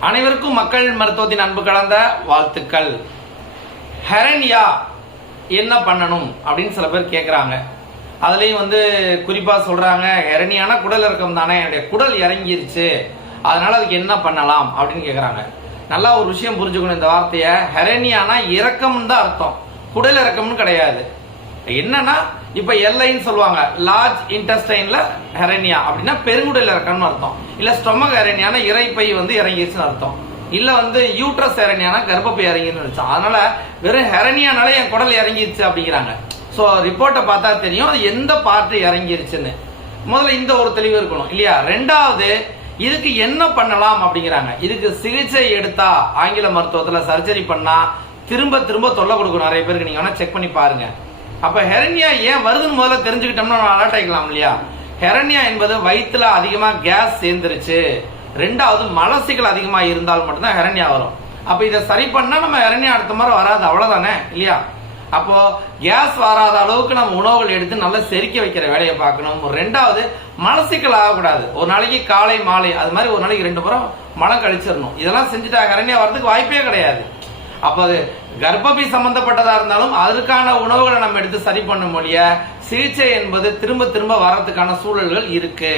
அனைவருக்கும் மக்கள் மருத்துவத்தின் அன்பு கலந்த வாழ்த்துக்கள். ஹெரன்யா என்ன பண்ணணும் அப்படின்னு சில பேர் கேட்குறாங்க அதுலேயும் வந்து குறிப்பாக சொல்கிறாங்க ஹெரணியான குடல் இறக்கம் தானே என்னுடைய குடல் இறங்கிருச்சு அதனால் அதுக்கு என்ன பண்ணலாம் அப்படின்னு கேட்குறாங்க நல்லா ஒரு விஷயம் புரிஞ்சுக்கணும் இந்த வார்த்தையை. ஹெரணியானா இறக்கம்னு தான் அர்த்தம். குடல் இறக்கம்னு கிடையாது. என்னன்னா இப்ப எல்லைன்னு சொல்லுவாங்க. லார்ஜ் இன்டெஸ்டைன்ல ஹெரனியா அப்படின்னா பெருங்குடல் இறக்கம்னு அர்த்தம். இல்ல ஸ்டொமக் ஹெரனியான இறைப்பை வந்து இறங்கிருச்சுன்னு அர்த்தம். இல்ல வந்து யூட்ரஸ் ஹெரனியானா கர்ப்பப்பை இறங்கின்னு அர்த்தம். அதனால வெறும் ஹெரனியானால என் குடல் இறங்கிருச்சு அப்படிங்கிறாங்க. ஸோ ரிப்போர்ட்டை பார்த்தா தெரியும். அது எந்த பார்ட்டு இறங்கிருச்சுன்னு. முதல்ல இந்த ஒரு தெளிவு இருக்கணும். இல்லையா? ரெண்டாவது இதுக்கு என்ன பண்ணலாம் அப்படிங்கிறாங்க. இதுக்கு சிகிச்சை எடுத்தா ஆங்கில மருத்துவத்துல சர்ஜரி பண்ணா திரும்ப திரும்ப தொல்லை கொடுக்கும். நிறைய பேருக்கு நீங்க வேணா செக் பண்ணி பாருங்க. அப்ப ஹெரண்யா ஏன் வருதுன்னு முதல்ல தெரிஞ்சுக்கிட்டோம்னா நம்ம அலர்ட் ஆகிக்கலாம் இல்லையா? ஹெரண்யா என்பது வயிற்றுல அதிகமா கேஸ் சேர்ந்துருச்சு. ரெண்டாவது மலசிகள் அதிகமா இருந்தால் மட்டும்தான் ஹெரண்யா வரும். அப்ப இதை சரி பண்ணா நம்ம ஹெரண்யா அடுத்த முறை வராது அவ்வளவுதானே? இல்லையா? அப்போ கேஸ் வராத அளவுக்கு நம்ம உணவுகள் எடுத்து நல்லா செரிக்க வைக்கிற வேலையை பார்க்கணும். ரெண்டாவது மலசிக்கல் ஆகக்கூடாது. ஒரு நாளைக்கு காலை மாலை அது மாதிரி ஒரு நாளைக்கு ரெண்டு முறை மலம் கழிச்சிடணும். இதெல்லாம் செஞ்சுட்டா ஹெரண்யா வர்றதுக்கு வாய்ப்பே கிடையாது. அப்போ அது கர்ப்பப்பை சம்பந்தப்பட்டதா இருந்தாலும் அதற்கான உணவுகளை நம்ம எடுத்து சரி பண்ண முடிய சிகிச்சை என்பது திரும்ப திரும்ப வர்றதுக்கான சூழல்கள் இருக்கு.